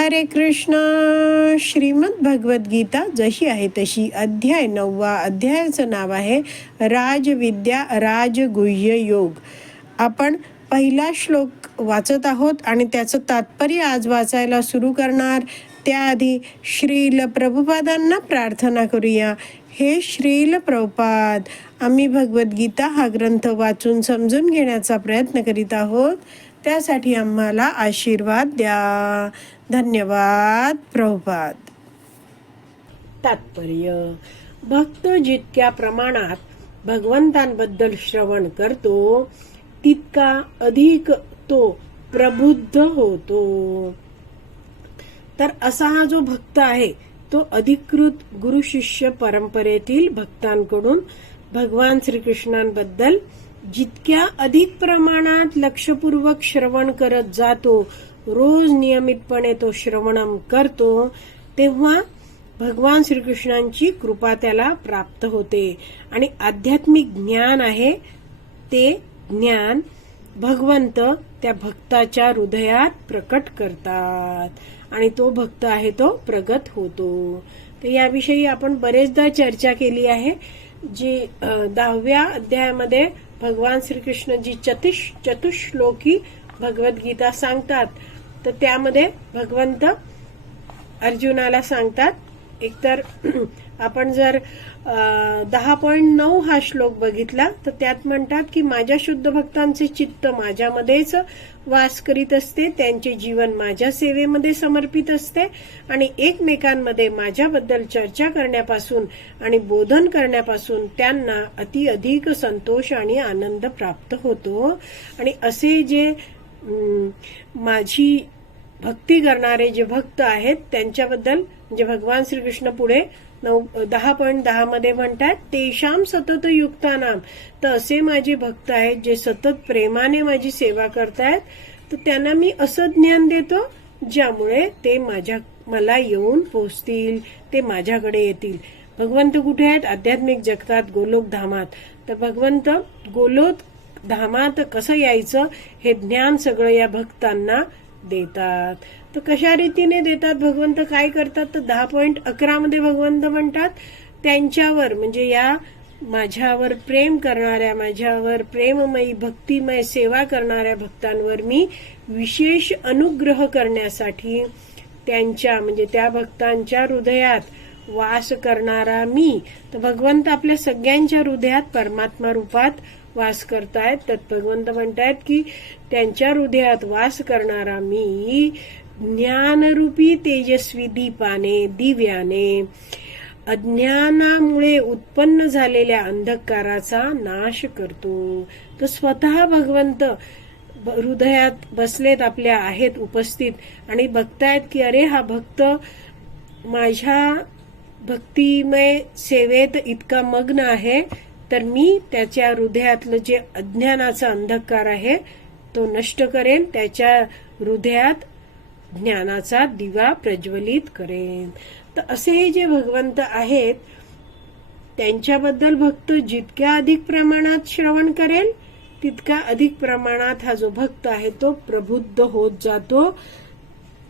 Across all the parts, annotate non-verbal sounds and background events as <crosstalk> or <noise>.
हरे कृष्ण. श्रीमद भगवद्गीता जशी आहे तशी अध्याय नववा अध्यायाचं नाव आहे राजविद्या राजगुह्य योग. आपण पहिला श्लोक वाचत आहोत आणि त्याचं तात्पर्य आज वाचायला सुरू करणार. त्याआधी श्रील प्रभुपादांना प्रार्थना करूया. हे श्रील प्रभुपाद आम्ही भगवद्गीता हा ग्रंथ वाचून समजून घेण्याचा प्रयत्न करीत आहोत. त्यासाठी आम्हाला आशीर्वाद द्या. धन्यवाद प्रभुपाद. तात्पर्य भक्त जितक्या प्रमाणात भगवंतांबद्दल श्रवण करतो तितका अधिक तो प्रबुद्ध होतो. तर असा हा जो भक्त आहे तो अधिकृत गुरु शिष्य परंपरेतील भक्तांकडून भगवान श्रीकृष्णांबद्दल जितक्या अधिक प्रमाणात लक्षपूर्वक श्रवण करत जातो रोज नियमितपणे तो श्रवणम करतो तेव्हा भगवान श्रीकृष्णांची कृपा त्याला प्राप्त होते. आणि आध्यात्मिक ज्ञान आहे ते ज्ञान भगवंत त्या भक्ताच्या हृदयात प्रकट करतात. आणि तो भक्त आहे तो प्रगत होतो. तर याविषयी आपण बरेचदा चर्चा केली आहे जी दहाव्या अध्यायामध्ये भगवान श्रीकृष्ण जी चतुष चतुश्लोकी भगवद्गीता सांगतात. तर त्यामध्ये भगवंत अर्जुनाला सांगतात. एकतर आपण जर दहा पॉईंट नऊ हा श्लोक बघितला तर त्यात म्हणतात की माझ्या शुद्ध भक्तांचे चित्त माझ्यामध्येच वास करीत असते त्यांचे जीवन माझ्या सेवेमध्ये समर्पित असते आणि एकमेकांमध्ये माझ्याबद्दल चर्चा करण्यापासून आणि बोधन करण्यापासून त्यांना अति अधिक संतोष आणि आनंद प्राप्त होतो. आणि असे जे माझी भक्ती करणारे जे भक्त आहेत त्यांच्याबद्दल म्हणजे भगवान श्रीकृष्ण पुढे नऊ दहा पॉईंट दहा मध्ये म्हणतात तेशाम सतत युक्तानाम तर असे माझे भक्त आहेत जे सतत प्रेमाने माझी सेवा करतायत. तर त्यांना मी असं ज्ञान देतो ज्यामुळे ते माझ्या मला येऊन पोहोचतील ते माझ्याकडे येतील. भगवंत कुठे आहेत? आध्यात्मिक जगतात गोलोक धामात. तर भगवंत गोलोक धामात कसं यायचं? हे ज्ञान सगळं या भक्तांना देतात. तर कशा रीतीने देतात? भगवंत काय करतात? तर दहा पॉईंट अकरामध्ये भगवंत म्हणतात त्यांच्यावर म्हणजे या माझ्यावर प्रेम करणाऱ्या माझ्यावर प्रेममयी भक्तिमय सेवा करणाऱ्या भक्तांवर मी विशेष अनुग्रह करण्यासाठी त्यांच्या म्हणजे त्या भक्तांच्या हृदयात वास करणारा मी. तर भगवंत आपल्या सगळ्यांच्या हृदयात परमात्मा रूपात वास करतायत. तर भगवंत म्हणतायत की त्यांच्या हृदयात वास करणारा मी ज्ञानरूपी तेजस्वी दीपाने दिव्याने. अज्ञानामुळे उत्पन्न झालेल्या अंधकाराचा नाश करतो. तर स्वतः भगवंत ब- हृदयात बसलेत आपल्या आहेत उपस्थित आणि बघतायत की अरे हा भक्त माझ्या भक्तिमय सेवेत इतका मग्न आहे तर मी त्याच्या हृदयातलं जे अज्ञानाचा अंधकार आहे तो नष्ट करेन त्याच्या हृदयात ज्ञानाचा दिवा प्रज्वलित करेन. तर असे हे जे भगवंत आहेत त्यांच्याबद्दल भक्त जितक्या अधिक प्रमाणात श्रवण करेल तितका अधिक प्रमाणात हा जो भक्त आहे तो प्रबुद्ध होत जातो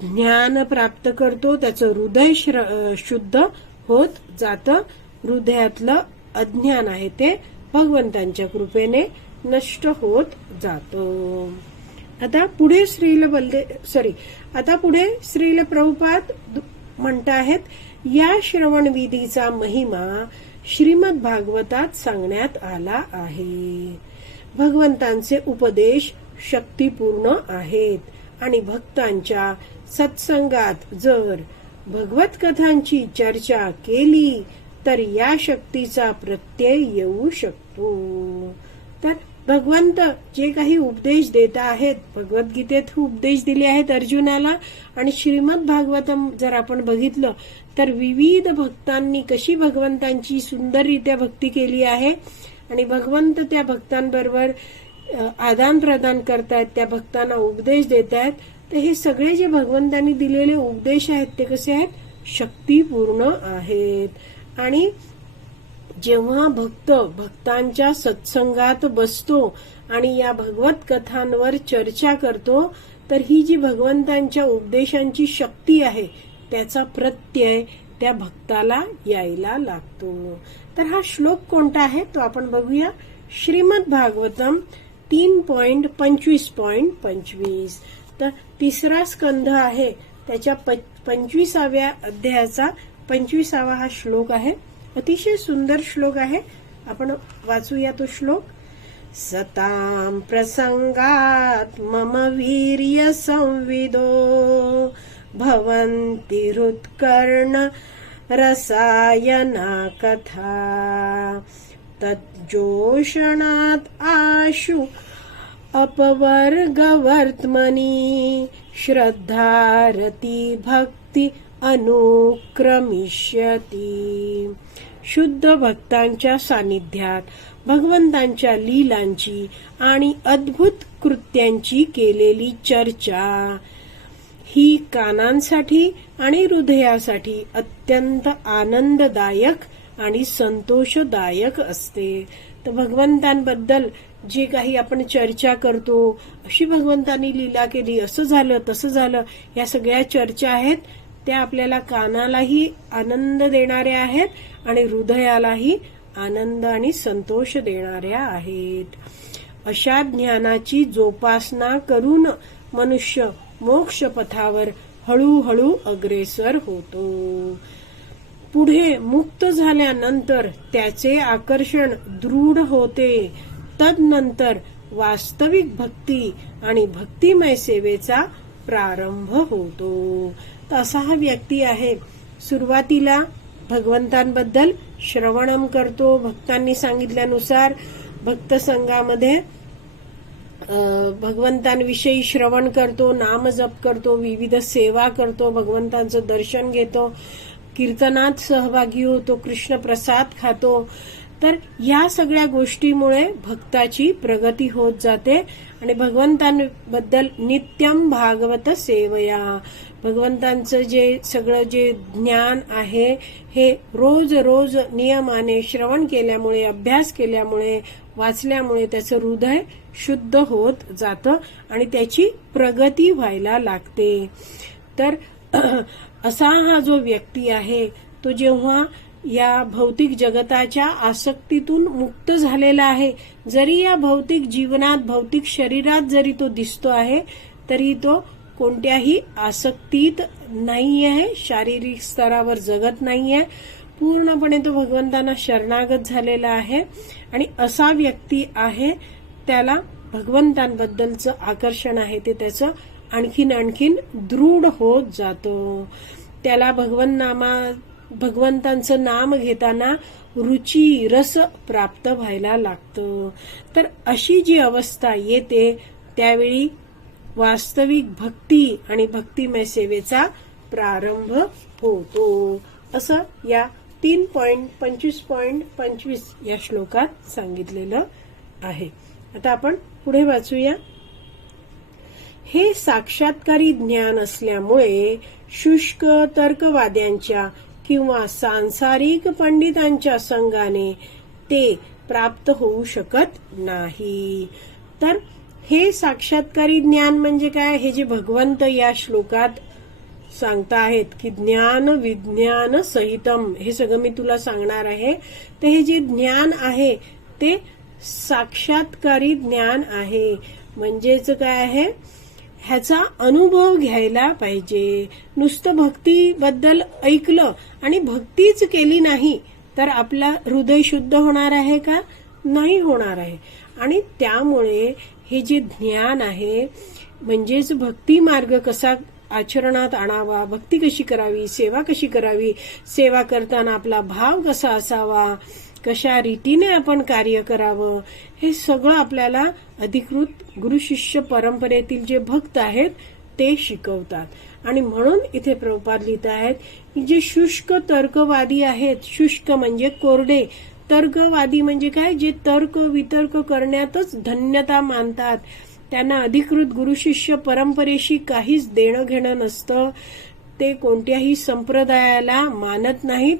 ज्ञान प्राप्त करतो त्याचं हृदय श्र- शुद्ध होत जातं. हृदयातलं अज्ञान आहे ते भगवंतांच्या कृपेने नष्ट होत जातो. आता पुढे श्रील बलदे सॉरी आता पुढे श्रील प्रभुपाद म्हणत आहेत या श्रवण विधीचा महिमा श्रीमद भागवतात सांगण्यात आला आहे. भगवंतांचे उपदेश शक्तीपूर्ण आहेत आणि भक्तांच्या सत्संगात जर भगवत कथांची चर्चा केली तर या शक्तीचा प्रत्यय येऊ शकतो. तर भगवंत जे काही उपदेश देत आहेत भगवद्गीतेत उपदेश दिले आहेत अर्जुनाला आणि श्रीमद भागवतम जर आपण बघितलं तर विविध भक्तांनी कशी भगवंतांची सुंदररित्या भक्ती केली आहे आणि भगवंत त्या भक्तांबरोबर आदान प्रदान करतायत त्या भक्तांना उपदेश देत आहेत तर हे सगळे जे भगवंतांनी दिलेले उपदेश आहेत ते कसे आहेत? शक्तीपूर्ण आहेत. आणि जेव्हा भक्त भक्तांच्या सत्संगात बसतो आणि या भगवत कथांवर चर्चा करतो तर ही जी भगवंतांच्या उपदेशांची शक्ती आहे त्याचा प्रत्यय त्या भक्ताला यायला लागतो. तर हा श्लोक कोणता आहे तो आपण बघूया. श्रीमद भागवतम तीन पॉइंट पंचवीस पॉइंट पंचवीस. तर तिसरा स्कंध आहे. त्याच्या पंचवीसाव्या अध्यायाचा पंचवीसावा हा श्लोक आहे. अतिशय सुंदर श्लोक आहे. आपण वाचूया तो श्लोक. सतां प्रसंगात् मम वीर्य संविदो भवन्ति हृत्कर्ण रसायना कथा तज्जोषणात् आशु अपवर्गवर्त्मनि श्रद्धारती भक्ती अनुक्रमिष्यती। शुद्ध भक्तांच्या सानिध्यात भगवंतांच्या लीलांची आणि अद्भुत कृत्यांची केलेली चर्चा ही कानांसाठी आणि हृदयासाठी अत्यंत आनंददायक आणि संतोषदायक असते. तर भगवंतांबद्दल जे काही आपण चर्चा करतो अशी भगवंतांनी लीला केली असं झालं तसं झालं या सगळ्या चर्चा आहेत. त्या आपल्याला कानालाही आनंद देणाऱ्या आहेत आणि हृदयालाही आनंद आणि संतोष देणाऱ्या आहेत. अशा ज्ञानाची जोपासना करून मनुष्य मोक्ष पथावर हळूहळू अग्रेसर होतो. पुढे मुक्त झाल्यानंतर त्याचे आकर्षण दृढ होते. तदनंतर वास्तविक भक्ती आणि भक्तिमय सेवेचा प्रारंभ होतो. असा हा व्यक्ती आहे. सुरुवातीला भगवंतांबद्दल श्रवणम करतो. भक्तांनी सांगितल्यानुसार भक्त संघामध्ये भगवंतांविषयी श्रवण करतो नाम जप करतो विविध सेवा करतो भगवंतांचं दर्शन घेतो कीर्तनात सहभागी होतो कृष्ण प्रसाद खातो तर या सगळ्या गोष्टीमुळे भक्ताची प्रगती होत जाते आणि भगवंतांबद्दल नित्यम भागवत सेवया. भगवंतांचं जे सगळं जे ज्ञान आहे हे रोज रोज नियमाने श्रवण केल्यामुळे अभ्यास केल्यामुळे वाचल्यामुळे त्याचं हृदय शुद्ध होत जातं आणि त्याची प्रगती व्हायला लागते. तर <clears throat> असा हा जो व्यक्ती आहे तो जेव्हा या भौतिक जगताच्या आसक्तीतून मुक्त झालेला आहे. जरी या भौतिक जीवनात भौतिक शरीरात जरी तो दिसतो आहे तरी तो कोणत्याही आसक्तीत नाही आहे शारीरिक स्तरावर जगत नाही आहे पूर्णपणे तो भगवंतांना शरणागत झालेला आहे. आणि असा व्यक्ती आहे त्याला भगवंतांबद्दलचं आकर्षण आहे. ते त्याचं आणखीन आणखीन दृढ होत जातो. त्याला भगवन नामा भगवंतांचं नाम घेताना रुची रस प्राप्त व्हायला लागतं. तर अशी जी अवस्था येते त्यावेळी वास्तविक भक्ती आणि भक्तिमय सेवेचा प्रारंभ होतो. असं या तीन पॉइंट पंचवीस पॉइंट पंचवीस या श्लोकात सांगितलेलं आहे. आता आपण पुढे वाचूया. हे साक्षात्कारी ज्ञान असल्यामुळे शुष्क तर्कवाद्यांच्या किंवा सांसारिक पंडितांच्या संघाने ते प्राप्त होऊ शकत नाही. तर हे साक्षात्कारी ज्ञान म्हणजे काय? हे जे भगवंत या श्लोकात सांगता आहेत की ज्ञान विज्ञान सहितम हे सगळं मी तुला सांगणार आहे. तर हे जे ज्ञान आहे ते साक्षात्कारी ज्ञान आहे. म्हणजेच काय आहे? ह्याचा अनुभव घ्यायला पाहिजे. नुसतं भक्तीबद्दल ऐकलं आणि भक्तीच केली नाही तर आपला हृदय शुद्ध होणार आहे का? नाही होणार आहे. आणि त्यामुळे हे जे ज्ञान आहे म्हणजेच भक्ती मार्ग कसा आचरणात आणावा भक्ती कशी करावी सेवा कशी करावी सेवा करताना आपला भाव कसा असावा कशा रीतीने आपण कार्य करावं हे सगळं आपल्याला अधिकृत गुरु शिष्य परंपरेतील जे भक्त आहेत ते शिकवतात. आणि म्हणून इथे प्रभुपाद लिहित आहेत की जे शुष्क तर्कवादी आहेत शुष्क म्हणजे कोरडे. तर्कवादी म्हणजे काय? जे तर्क वितर्क करण्यातच धन्यता मानतात. त्यांना अधिकृत गुरु शिष्य परंपरेशी काहीच देणं घेणं नसतं. ते कोणत्याही संप्रदायाला मानत नाहीत.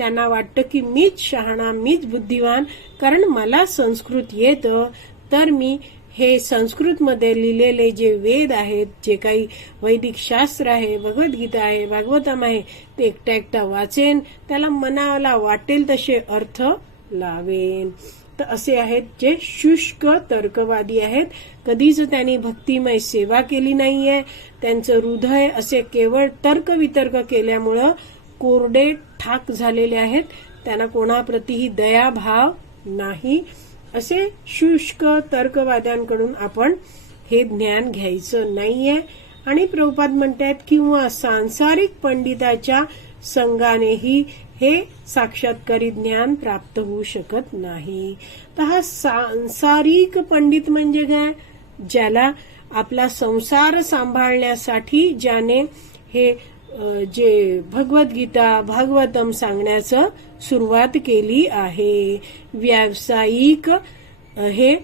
त्यांना वाटतं की मीच शहाणा मीच बुद्धिवान कारण मला संस्कृत येतं. तर मी हे संस्कृतमध्ये लिहिलेले जे वेद आहेत जे काही वैदिक शास्त्र आहे भगवद्गीता आहे भागवतम आहे ते एकटा एकटा वाचेन. त्याला मनाला वाटेल तसे अर्थ लावेन. तर असे आहेत जे शुष्क तर्कवादी आहेत. कधीच त्यांनी भक्तिमय सेवा केली नाहीये. त्यांचं हृदय असे केवळ तर्कवितर्क केल्यामुळं कोरडे ठाक झालेले आहेत. त्यांना कोणाप्रतीही दयाभाव नाही. असे शुष्क तर्कवाद्यांकडून आपण हे ज्ञान घ्यायचं नाहीये. आणि प्रभुपाद म्हणतात किंवा सांसारिक पंडिताच्या संघानेही हे साक्षात्कारी ज्ञान प्राप्त होऊ शकत नाही. तर हा सांसारिक पंडित म्हणजे काय? ज्याला आपला संसार सांभाळण्यासाठी ज्याने हे जे भगवद्गीता भागवतम सांगण्याचं सुरुवात केली आहे. व्यावसायिक हे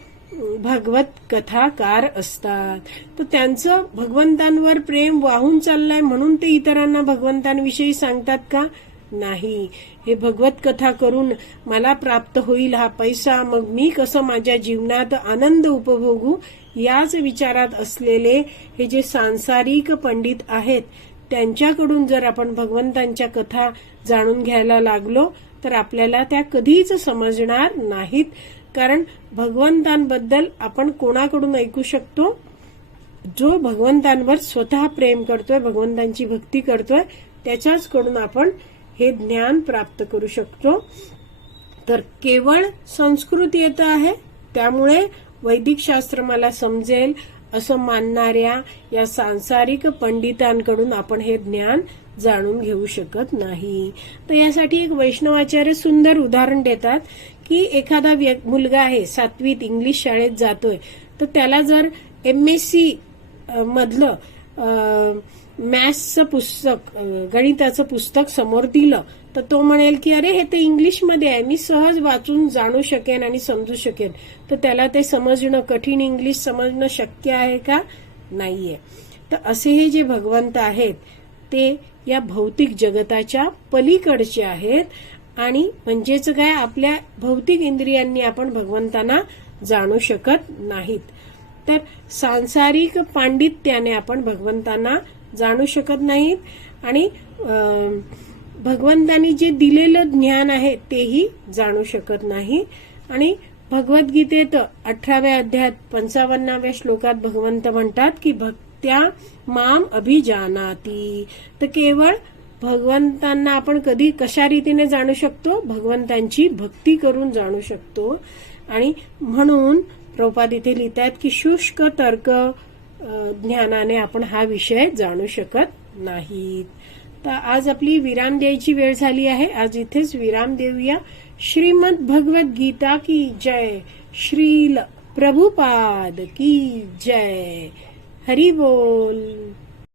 भागवत कथाकार असतात. तर त्यांचं भगवंतांवर प्रेम वाहून चाललंय म्हणून ते इतरांना भगवंतांविषयी सांगतात का? नाही. हे भगवत कथा करून मला प्राप्त होईल हा पैसा मग मी कसं माझ्या जीवनात आनंद उपभोगू? याच विचारात असलेले हे जे सांसारिक पंडित आहेत त्यांच्याकडून जर आपण भगवंतांच्या कथा जाणून घ्यायला लागलो तर आपल्याला त्या कधीच समजणार नाहीत. कारण भगवंतांबद्दल आपण कोणाकडून ऐकू शकतो? जो भगवंतांवर स्वतः प्रेम करतोय भगवंतांची भक्ती करतोय त्याच्याच कडून आपण हे ज्ञान प्राप्त करू शकतो. तर केवळ संस्कृत येत आहे त्यामुळे वैदिक शास्त्र मला समजेल. असं मानणाऱ्या या सांसारिक पंडितांकडून आपण हे ज्ञान जाणून घेऊ शकत नाही. तर यासाठी एक वैष्णवाचार्य सुंदर उदाहरण देतात की एखादा व्य- मुलगा आहे सातवीत इंग्लिश शाळेत जातोय तर त्याला जर एम एस सी मधलं मॅथ्सचं पुस्तक गणिताचं पुस्तक समोर दिलं तर तो म्हणेल की अरे हे ते इंग्लिशमध्ये आहे. मी सहज वाचून जाणू शकेन आणि समजू शकेन. तर त्याला ते समजणं कठीण इंग्लिश समजणं शक्य आहे का? नाहीये. तर असे हे जे भगवंत आहेत ते या भौतिक जगताच्या पलीकडचे आहेत आणि म्हणजेच काय? आपल्या भौतिक इंद्रियांनी आपण भगवंतांना जाणू शकत नाहीत. तर सांसारिक पांडित्याने आपण भगवंतांना जाणू शकत नाहीत. आणि भगवंतांनी जे दिलेलं ज्ञान आहे तेही जाणू शकत नाही. आणि भगवद्गीतेत अठराव्या अध्यायात पंचावन्नाव्या श्लोकात भगवंत म्हणतात की भक्त्या माम अभिजानाती. तर केवळ भगवंतांना आपण कधी कशा रीतीने जाणू शकतो? भगवंतांची भक्ती करून जाणू शकतो. आणि म्हणून प्रभुपाद इथे लिहितात की शुष्क तर्क ज्ञानाने आपण हा विषय जाणू शकत नाहीत. तर आज आपली विराम द्यायची वेळ झाली आहे. आज इथेच विराम देऊया. श्रीमद भगवत गीता की जय. श्रील प्रभुपाद की जय. हरी बोल.